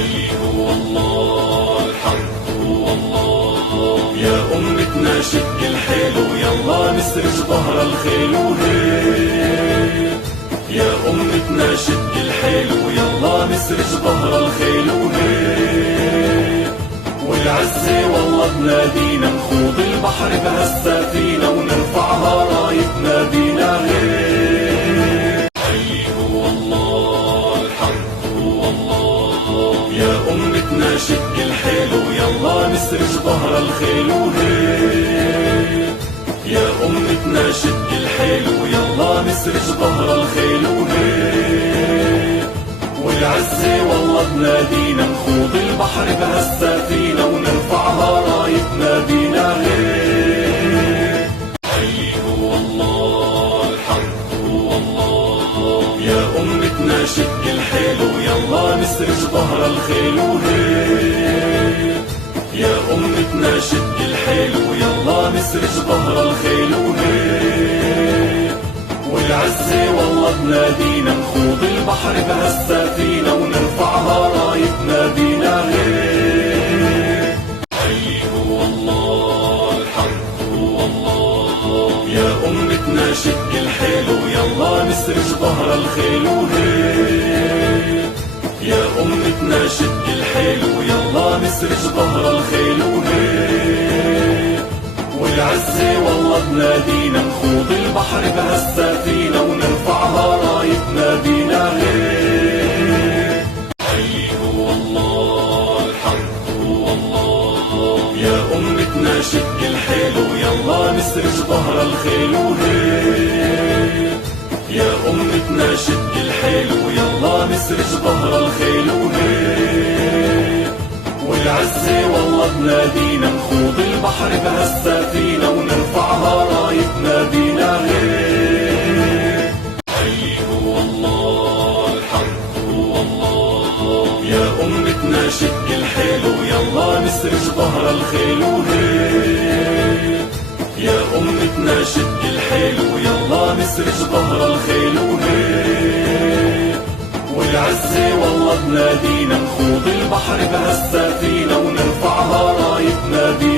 حي هو الله، الحق هو الله. يا أمتنا شق الحيل ويلا نسرج ظهر الخيل وهيل. يا أمتنا شق الحيل ويلا نسرج ظهر الخيل وهيل. والعزة والله تنادينا نخوض البحر بهالسفينة ونرفعها رايتنا بينا غير. حي هو الله، الحق هو الله. يا أمتنا شق الحيل ويلا نسرج ظهر الخيل وهيل. يا أمتنا شق الحيل ويلا نسرج ظهر الخيل وهيل. والعزة والله تنادينا نخوض البحر بهالسفينة ونرفعها رايتنا بينا غير. حي هو الله، الحق هو الله. يا أمتنا شق الحيل ويلا نسرج ظهر الخيل وهيل. يا أمتنا شق الحيل ويلا نسرج ظهر الخيل وهيل. والعزة والله تنادينا نخوض البحر بهالسفينة ونرفعها رايتنا بينا غير. حي هو الله، الحق هو الله. يا أمتنا شق الحيل ويلا نسرج ظهر الخيل وهيل. يا أمتنا شق الحيل ويلا نسرج ظهر الخيل وهيل. والعزة والله تنادينا نخوض البحر بهالسفينة ونرفعها رايتنا بينا غير. حي هو الله، الحق هو الله. يا أمتنا شق الحيل ويلا نسرج ظهر الخيل وهيل. يا أمتنا شق الحيل ويلا نسرج ظهر الخيل وهيل. والعزة والله تنادينا نخوض البحر بهالسفينة ونرفعها رايتنا بينا غير. حي هو الله، الحق هو الله. يا أمتنا شق الحيل ويلا نسرج ظهر الخيل وهيل. يا أمتنا شق الحيل ويلا نسرج ظهر الخيل وهيل. والعزة والله تنادينا نخوض البحر بهالسفينة ونرفعها رايتنا بينا